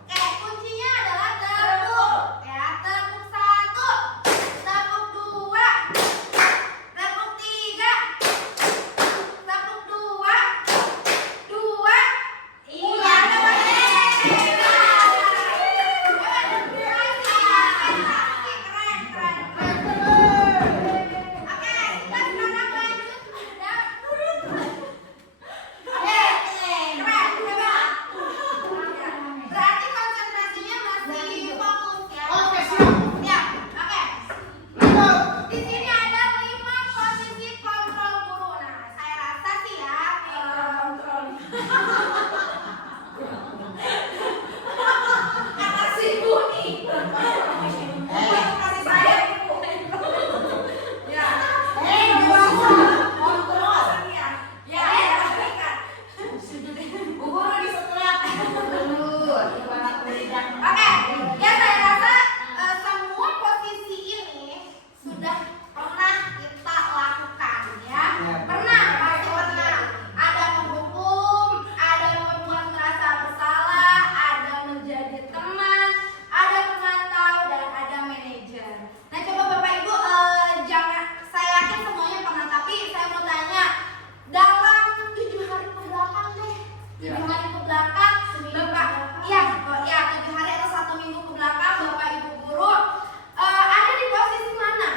oke, kuncinya adalah tepuk ya. Tepuk 1, tepuk 2, tepuk 3, tepuk 2, 2. Iya, coba. Berarti konsentrasinya masih fokus ya. Oke, siap. Siap. Oke. Lanjut. Di sini ada 5 posisi kontrol guru. Nah, saya rasa sih ya kontrol. Kata si Buni. Kasih saya Bu. Ya. Kontrol. Ya. Ya, ya. Bu guru di sekolah. Dulu, ibarat berikan. Oke, ya saya rasa semua posisi ini sudah pernah kita lakukan ya. Pernah, pasti pernah. Ada menghukum, ada membuat merasa bersalah, ada menjadi teman, ada pemantau dan ada manajer. Nah, coba Bapak Ibu jangan, saya yakin semuanya pernah, tapi saya mau tanya dalam 7 hari ke belakang deh. 7 hari ke belakang, Bapak, ya 7 hari atau 1 minggu ke belakang, Bapak Ibu guru ada di posisi mana?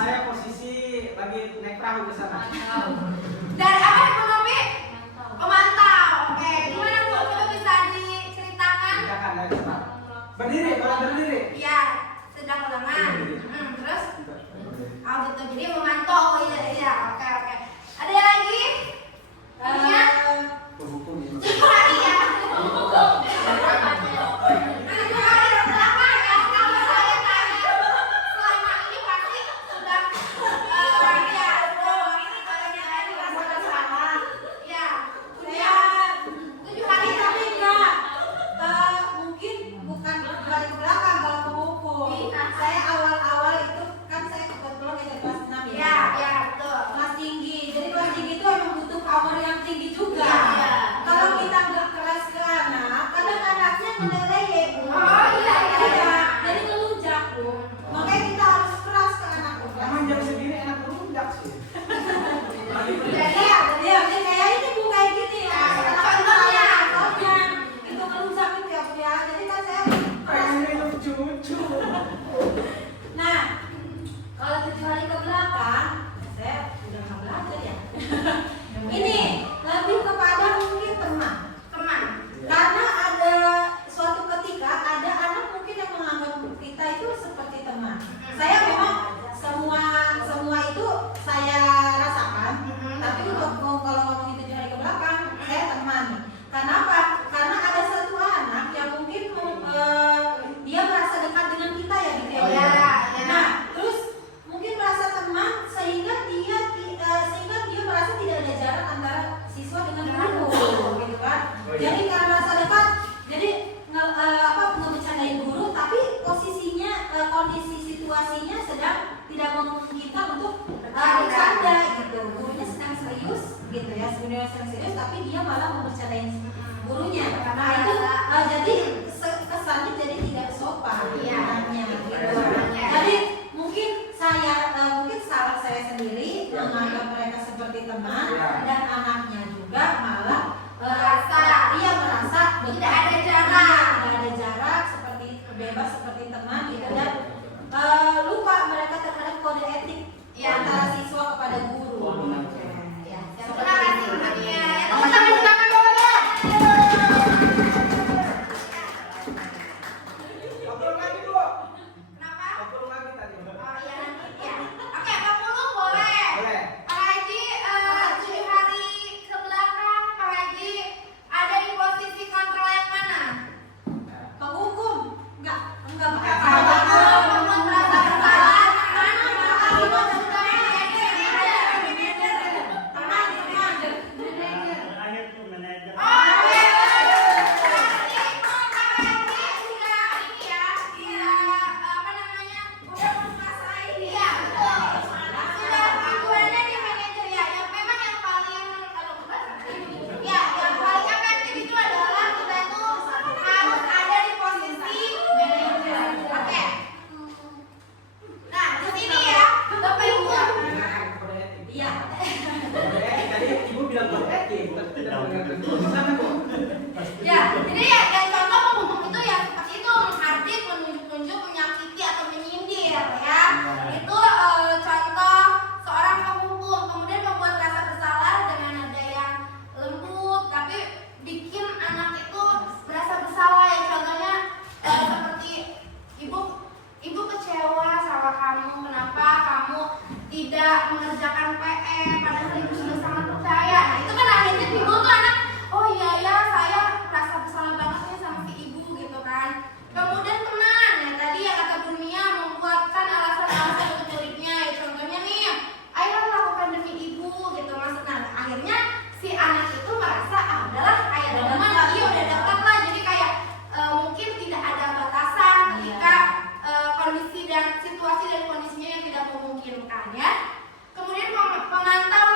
Saya posisi lagi naik perahu ke sana. Dari apa ekonomi? Berdiri, kalau berdiri. Ya, sedang ulangan. Terus oh gitu, jadi memantau. Oh iya, oke. Ada yang lagi? Iya. Hukum ya. 7 hari ya. 7 hari berapa ya? Kalau saya tanya, selama ini pasti sudah ya, ini banyak lagi rasa salah. Ya, Saya 7 hari tapi enggak mungkin bukan balik belakang kalau penghukum. Saya awal-awal itu kan saya kebetulan itu kelas 6 ya. Ya, betul. Kelas tinggi. Jadi kelas tinggi itu emang butuh power yang tinggi juga. Iya. Kalau kita nggak keras ke anak, kadang anaknya mendeleye. Oh, iya. Jadi ngelunjak Bu. Makanya kita harus keras ke anak. Emang jam segini enak berundak sih. Jadi ya kayak ini Bu kayak gini ya. Contohnya. Contohnya itu ngelunjak itu ya Bu ya. Jadi kan saya keras. Pengen lucu-lucu. Nah, kalau 7 hari ke belakang, saya udah nggak belajar ya. Ini lebih kepada mungkin teman. Karena ada suatu ketika ada anak mungkin yang menganggap kita itu seperti teman. Saya memang semua itu saya rasakan. Tapi untuk kalau ngomongin 7 hari ke belakang, saya teman. Karena apa? Karena ada satu anak yang mungkin dia merasa dekat dengan kita ya gitu ya. Iya. Nah, terus mungkin merasa teman sehingga dia merasa tidak ada jarak antara siswa dengan guru, gitu kan? Oh, iya. Jadi karena merasa dekat, jadi ngebercandain guru, tapi posisinya kondisi situasinya sedang tidak memungkinkan untuk bercanda gitu. Gurunya sedang serius, gitu ya, sebenarnya sedang serius, tapi dia malah membercandain gurunya. Karena itu jadi kesannya jadi tidak sopan, Iya. anaknya, gitu. Iya. Jadi mungkin salah saya sendiri menganggap mereka seperti teman dan anaknya juga malah merasa Tidak ada jarak. seperti bebas seperti teman gitu dan lupa mereka terhadap kode etik antara siswa kepada guru. Oh, benar. Ya, Terima kasih Bu Nadia. Tepuk tangan dulu ya. Ngobrol lagi dulu. Kenapa? Ngobrol lagi tadi. Oh iya nanti ya. Oke, 40 boleh. Boleh. Pak Haji, 7 hari ke belakang, Pak Haji ada di posisi kontrol yang mana? Penghukum enggak Kalau Pak. membuat merasa bersalah, mana? Teman. Oh, iya. Pak Haji sudah ini ya, apa namanya, udah menguasai ya, betul. Sudah tujuannya di manajer ya, yang memang yang paling ya, yang paling efektif itu adalah kita itu harus ada di posisi manajer. Oke. Nah, di sini ya, Bapak Ibu. Iya. Tadi ibu bilang kode etik, tapi tidak mengingatkan kode sana kok. Ya, jadi ya yang contoh penghukum itu ya seperti itu, menghardik, menunjuk-nunjuk, menyakiti atau menyindir ya. Itu contoh seorang penghukum. Kemudian membuat rasa bersalah dengan nada yang lembut, tapi bikin anak itu berasa bersalah ya. Contohnya seperti ibu kecewa sama kamu, kenapa kamu tidak mengerjakan PR padahal ibu sudah sangat percaya. Nah itu kan akhirnya timbul tuh anak, oh iya ya saya merasa bersalah banget nih sama si ibu gitu kan. Kemudian teman, ya tadi yang kata Dunia membuatkan alasan-alasan untuk muridnya. Ya contohnya nih, ayolah lakukan demi ibu gitu maksudnya. Nah, akhirnya si anak itu merasa adalah kayak teman, iya udah dekat lah. Jadi kayak mungkin tidak ada batasan ketika kondisi dan situasi dan kondisinya yang tidak memungkinkan ya. Kemudian pemantau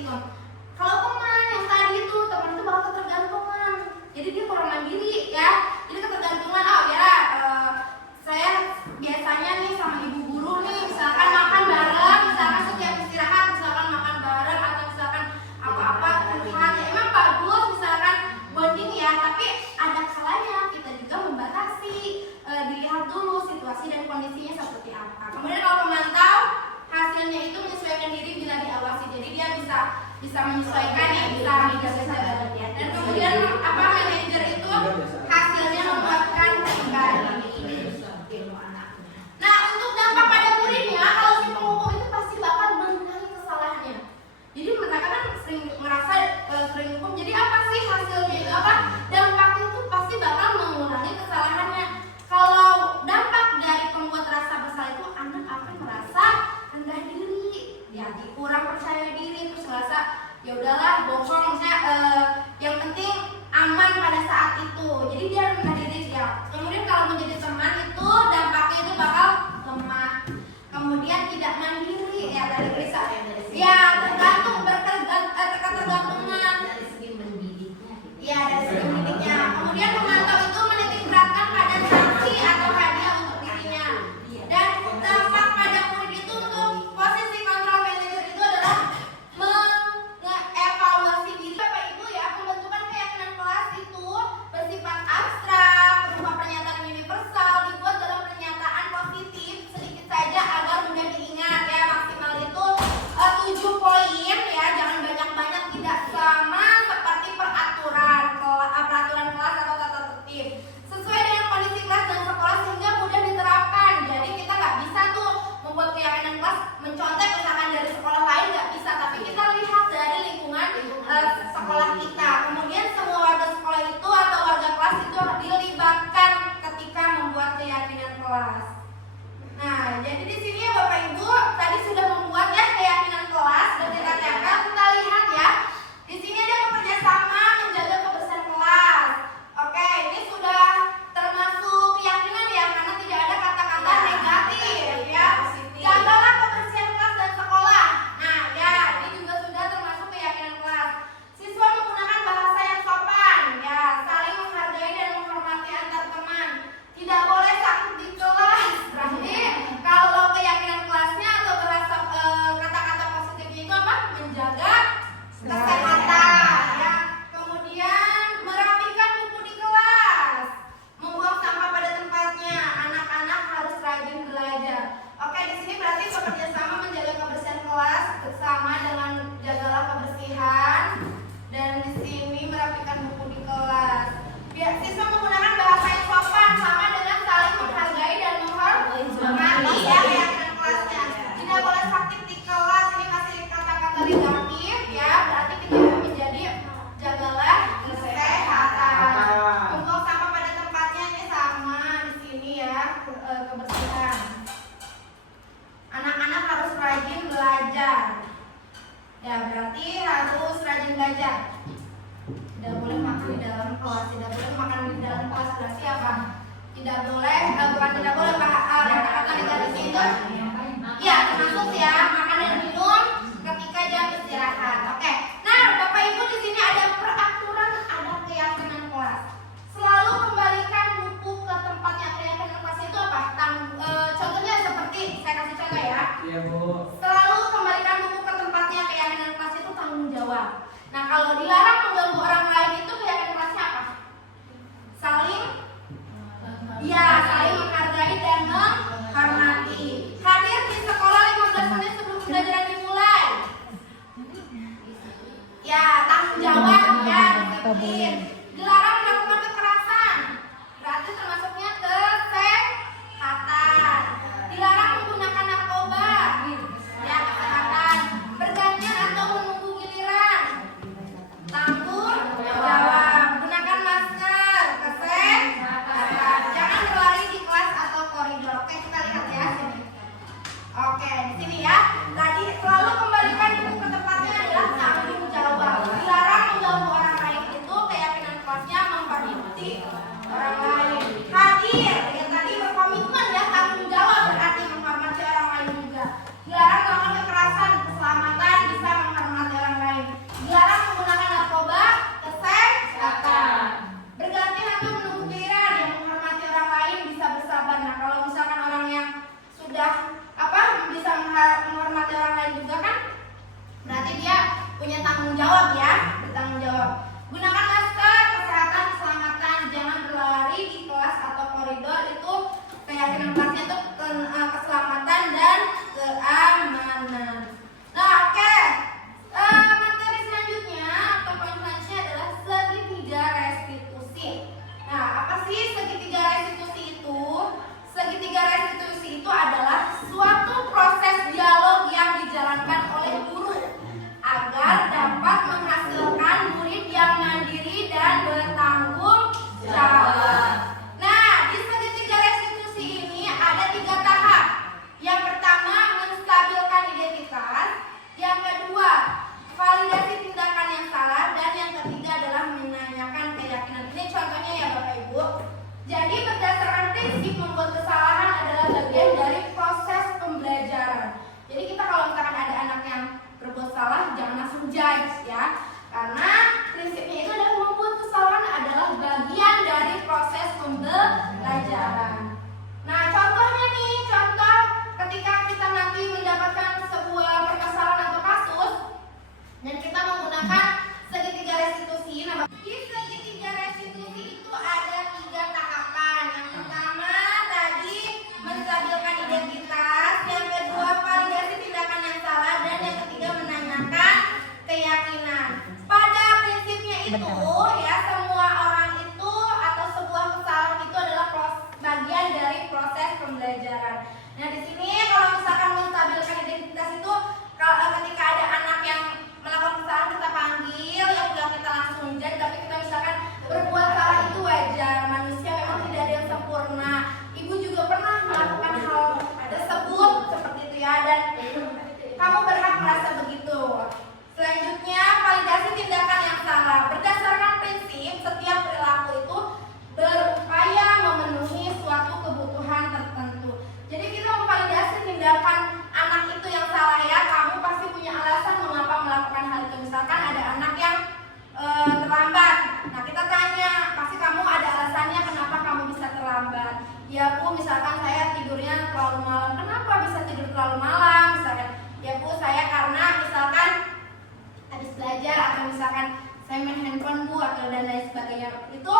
itu. Kalau teman yang tadi itu, teman itu bakal ketergantungan. Jadi dia kurang mandiri ya. Jadi ketergantungan, oh ya saya biasanya nih sama ibu guru nih, misalkan makan bareng, misalkan setiap istirahat, misalkan makan bareng atau misalkan apa-apa curhat, ya emang bagus misalkan bonding ya, tapi ada kalanya kita juga membatasi, dilihat dulu situasi dan kondisinya seperti apa. Kemudian kalau pemantau, hasilnya itu menyesuaikan diri bila diawasi, jadi dia bisa menyesuaikan ya, bisa dan kemudian apa manajer itu hasilnya membuatkan kembali. Nah, untuk dampak pada muridnya, kalau si penghukum itu pasti bakal mengulangi kesalahannya. Jadi mereka kan sering merasa sering hukum. Jadi apa sih hasilnya itu apa? Dampaknya itu pasti bakal mengulangi kesalahannya. Kalau dampak dari pembuat rasa bersalah itu, anak akan merasa rendah diri, ya kurang percaya diri, terus merasa ya udahlah bohong, saya yang penting aman pada saat itu. Jadi dia rendah diri ya. Kemudian kalau menjadi teman itu dampaknya itu bakal lemah. Kemudian tidak mandiri ya dari bisa. Ya tergantung ketergantungan dari segi mendidiknya. ya dari segi mendidiknya. Kemudian pemantau itu menitik beratkan pada sanksi atau hadiah untuk dirinya. Dan dampak pada murid itu untuk posisi kontrol manajer itu adalah mengevaluasi diri. Bapak Ibu ya, pembentukan keyakinan kelas itu bersifat abstrak, berupa pernyataan universal, dibuat dalam pernyataan positif sedikit saja agar mudah diingat ya. Maksimal itu 7 poin ya, jangan banyak-banyak, tidak sama seperti peraturan kelas atau tata tertib. Sesuai dengan kondisi kelas dan sekolah sehingga mudah diterapkan. Jadi kita nggak bisa tuh membuat keyakinan kelas mencontek misalkan dari sekolah lain, nggak bisa, tapi kita lihat dari lingkungan sekolah kita. Kemudian semua warga sekolah itu atau warga kelas itu dilibatkan ketika membuat keyakinan kelas. Nah, jadi di sini ya Bapak Ibu tadi sudah membuat ya keyakinan kelas dan kita catat. Kita lihat ya. Di sini ada bekerjasama menjaga kebersihan kelas. Oke, ini sudah termasuk keyakinan ya, karena tidak ada kata-kata negatif ya. Jagalah kebersihan kelas dan sekolah. Nah, ya ini juga sudah termasuk keyakinan kelas. Siswa menggunakan bahasa yang sopan, ya, saling menghargai dan menghormati antar teman. Tidak boleh sakit di kelas. Berarti kalau keyakinan kelasnya atau bahasa kata-kata positifnya itu apa? Menjaga kesehatan ya. Kemudian merapikan buku di kelas, membuang sampah pada tempatnya. Anak-anak harus rajin belajar. Oke, di sini berarti bekerja sama menjaga kebersihan kelas bersama dengan jagalah kebersihan, dan di sini merapikan buku di kelas. Biar siswa menggunakan bahasa yang sopan sama dengan saling menghargai dan menghormati ya keyakinan kelasnya. Tidak boleh sakit di kelas, ini masih kata-kata negatif ya, berarti kita menjadi jagalah kesehatan. Membuang sampah pada tempatnya ini sama di sini ya, kebersihan. Anak-anak harus rajin belajar. Ya, berarti harus rajin belajar. Tidak boleh makan di dalam kelas, tidak boleh makan di dalam kelas, berarti apa? Tidak boleh, bukan tidak boleh, kata-kata negatifnya itu ya termasuk ya, makan dan minum ketika jam istirahat. Oke. Nah, Bapak Ibu di sini ada peraturan, ada keyakinan kelas. Selalu kembalikan buku ke tempatnya. Keyakinan kelas itu apa? Contohnya seperti saya kasih contoh ya. Iya Bu. Selalu kembalikan buku ke tempatnya. Keyakinan kelas itu tanggung jawab. Nah, kalau dilarang mengganggu orang lain itu keyakinan kelasnya apa? Saling menghargai dan menghormati. Hadir di sekolah 15 menit sebelum pembelajaran dimulai. Ya, tanggung jawab ya, disiplin. Dilarang melakukan kekerasan. Berarti termasuknya kesehatan. Dilarang menggunakan narkoba. Ya, kesehatan. Bergantian atau menunggu giliran. Tanggung jawab. Gunakan masker. Kesehatan. Jangan berlari di kelas atau koridor. Oke, kita lihat ya sini. Oke, di sini ya. Tadi selalu kembalikan buku ke tempatnya adalah tanggung jawab. Dilarang mengganggu orang lain itu keyakinan punya tanggung jawab ya, bertanggung jawab. Gunakan masker, kesehatan, keselamatan, jangan berlari di kelas atau koridor, itu keyakinan kelasnya itu keselamatan dan keamanan. Nah, oke. Materi selanjutnya atau poin selanjutnya adalah segitiga restitusi. Nah, apa sih segitiga restitusi itu? Segitiga restitusi itu adalah suatu proses dialog yang dijalankan oleh guru agar dapat menghasilkan murid yang mandiri dan bertanggung jawab. Nah, di segitiga restitusi ini ada 3 tahap. Yang pertama, menstabilkan identitas. Yang kedua, validasi tindakan yang salah. Dan yang ketiga adalah menanyakan keyakinan. Ini contohnya ya Bapak Ibu. Jadi berdasarkan prinsip membuat kesalahan adalah bagian dari proses pembelajaran. Jadi kita kalau misalkan ada anak yang berbuat salah, jangan langsung judge ya. Karena prinsipnya itu adalah membuat kesalahan adalah bagian dari proses pembelajaran. Nah, contohnya nih, contoh ketika kita nanti mendapatkan sebuah permasalahan atau kasus dan kita menggunakan segitiga restitusi. Nah, di segitiga restitusi itu ada 3 tahapan. Yang pertama tadi menstabilkan identitas, yang kedua validasi tindakan yang salah, dan yang ketiga menanyakan keyakinan. Pada prinsipnya itu ya, semua orang itu atau sebuah kesalahan itu adalah bagian dari proses pembelajaran. Nah, di sini kalau misalkan menstabilkan identitas itu ketika ada anak yang melakukan kesalahan kita panggil, ya udah kita langsung jadi, tapi kita misalkan berbuat salah itu wajar, manusia memang tidak ada yang sempurna. Ibu juga pernah melakukan hal tersebut seperti itu ya, dan kamu berhak merasa begitu. Selanjutnya, validasi tindakan yang salah. Berdasarkan prinsip, setiap perilaku itu berupaya memenuhi suatu kebutuhan tertentu. Jadi kita memvalidasi tindakan anak itu yang salah ya. Kamu pasti punya alasan mengapa melakukan hal itu. Misalkan ada anak yang terlambat. Nah, kita tanya, pasti kamu ada alasannya kenapa kamu bisa terlambat. Ya Bu, misalkan saya tidurnya terlalu malam. Kenapa bisa tidur terlalu malam? Misalkan, ya Bu, saya karena misalkan habis belajar, atau misalkan saya main handphone Bu, atau dan lain sebagainya. Itu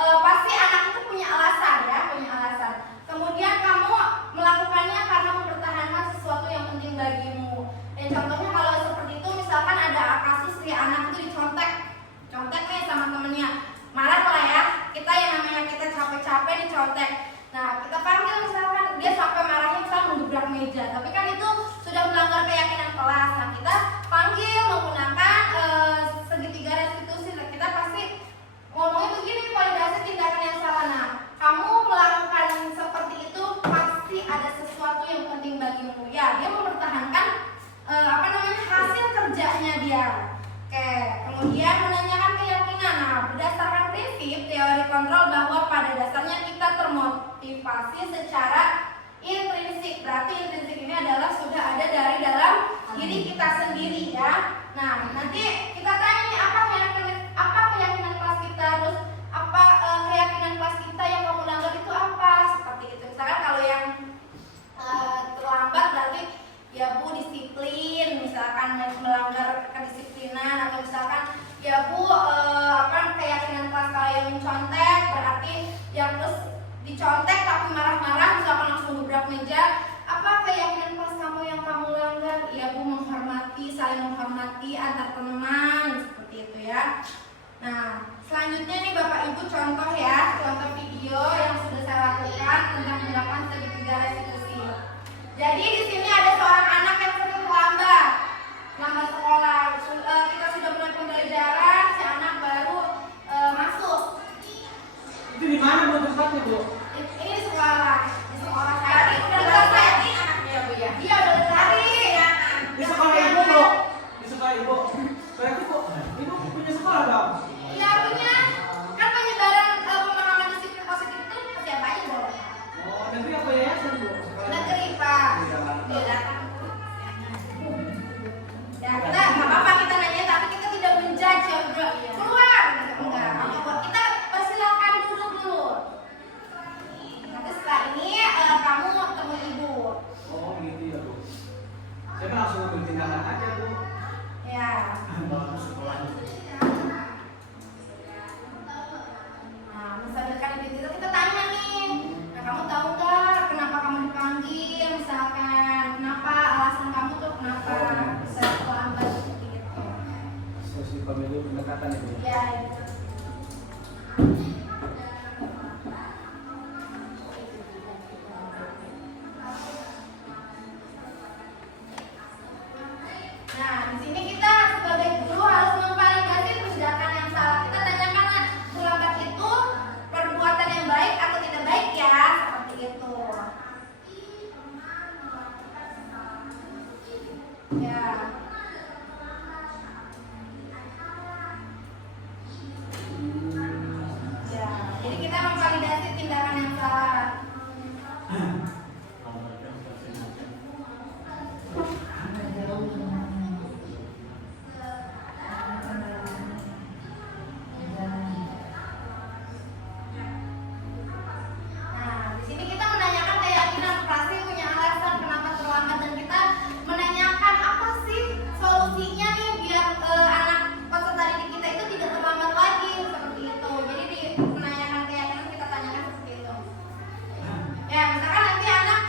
pasti anak itu punya alasan ya, punya alasan. Kemudian kamu melakukannya karena mempertahankan sesuatu yang penting bagimu. Contohnya kalau seperti itu, misalkan ada kasus nih, anak itu contek nih sama temennya, marah lah ya. Kita yang namanya kita capek-capek dicontek. Nah, kita panggil misalkan, dia sampai marahnya misalnya mendobrak meja, tapi kan itu sudah melanggar keyakinan kelas. Nah, kita panggil menggunakan segitiga restitusi. Kita pasti ngomongnya begini, validasi tindakan yang salah. Nah, kamu melakukan seperti itu pasti ada sesuatu yang penting bagimu. Ya, dia mempertahankan hasil kerjanya dia. Oke, kemudian menanyakan keyakinan. Nah, berdasarkan prinsip teori kontrol bahwa pada dasarnya kita termotivasi secara intrinsik. Berarti intrinsik ini adalah sudah ada dari dalam diri kita sendiri ya. Nah, nanti kita tanya nih, apa keyakinan kelas kita, terus apa keyakinan kelas kita yang kamu langgar itu apa, seperti itu. Misalkan kalau yang terlambat berarti ya Bu disiplin, misalkan melanggar kedisiplinan, atau misalkan ya Bu keyakinan kelas kalau yang mencontek berarti yang terus dicontek tapi marah-marah, misalkan langsung dobrak meja. Apa keyakinan kelas kamu yang kamu langgar? Ya Bu, menghormati, saling menghormati antar teman, seperti itu ya. Nah, selanjutnya nih Bapak Ibu contoh ya, contoh video yang sudah saya lakukan tentang melakukan segitiga restitusi. Jadi di sini ada seorang anak yang sering terlambat sekolah. Kita sudah mulai pembelajaran, si anak baru masuk. Itu di mana Bu tempatnya Bu? Ini di sekolah saya. Udah selesai anaknya ya Bu ya. Iya udah selesai. Di sekolah Ibu Bu. Di sekolah Ibu. Berarti Bu, Ibu punya sekolah dong? Iya punya. Kan penyebaran pemahaman disiplin positif itu ke siapa aja boleh. Oh, negeri apa yayasan Bu? Negeri Pak. Iya. Beda. pemilu pendekatan itu. Ya. Nah, di sini kita sebagai guru harus memvalidasi perbuatan yang salah. Kita tanyakan terlambat itu perbuatan yang baik atau tidak baik ya, seperti itu. Ya. Ya, jadi kita memvalidasi tindakan yang salah. Nah, di sini kita menanyakan keyakinan, pasti punya alasan kenapa terlambat dan kita menanyakan apa sih solusinya nih biar anak peserta didik kita itu tidak terlambat lagi seperti itu. Jadi di menanyakan keyakinan kita tanyakan seperti itu. Ya, misalkan nanti anak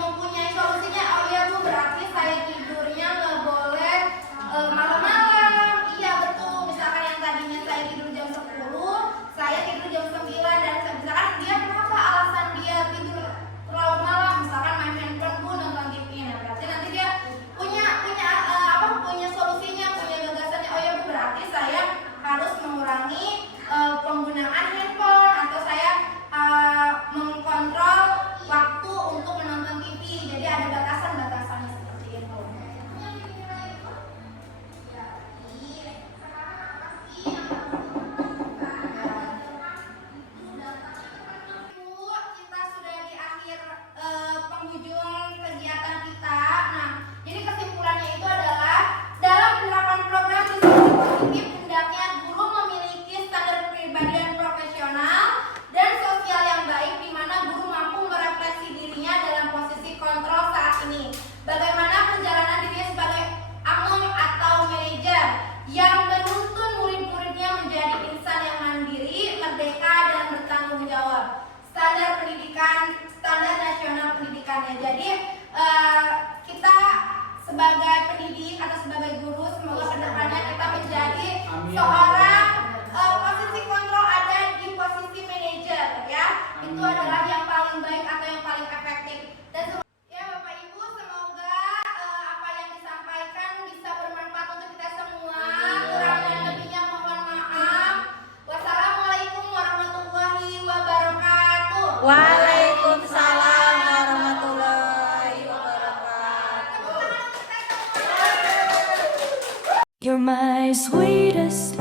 mempunyai solusinya. Oh iya Bu, berarti saya tidurnya nggak boleh malam-malam. Iya betul. Misalkan yang tadinya saya tidur jam 10, saya tidur jam 9 dan misalkan dia kenapa alasan dia tidur terlalu malam, misalkan main handphone Bu, nonton TV. Nah, berarti nanti dia punya solusinya, punya gagasannya. Oh ya Bu, berarti saya harus mengurangi penggunaan handphone atau saya mengkontrol waktu untuk menonton TV. Jadi ada batasan-batasannya seperti itu. Bu, kita sudah di akhir penghujung kegiatan kita. Nah, jadi kesimpulannya itu adalah dalam penerapan program diskusi positif hendaknya guru memiliki standar kepribadian profesional dan sosial yang baik, di mana guru mampu merefleksi dirinya dalam posisi kontrol saat ini. Bagaimana perjalanan dirinya sebagai among atau manajer yang menuntun murid-muridnya menjadi insan yang mandiri, merdeka, dan bertanggung jawab. Standar nasional pendidikannya. Jadi kita sebagai pendidik atau sebagai guru, semoga kedepannya kita menjadi seorang posisi kontrol ada di posisi manajer, ya. Itu adalah yang paling baik atau yang paling efektif. Dan ya Bapak Ibu, semoga apa yang disampaikan bisa bermanfaat untuk kita semua. Kurang dan lebihnya mohon maaf. Wassalamualaikum warahmatullahi wabarakatuh. Waalaikumsalam warahmatullahi wabarakatuh. You're my sweetest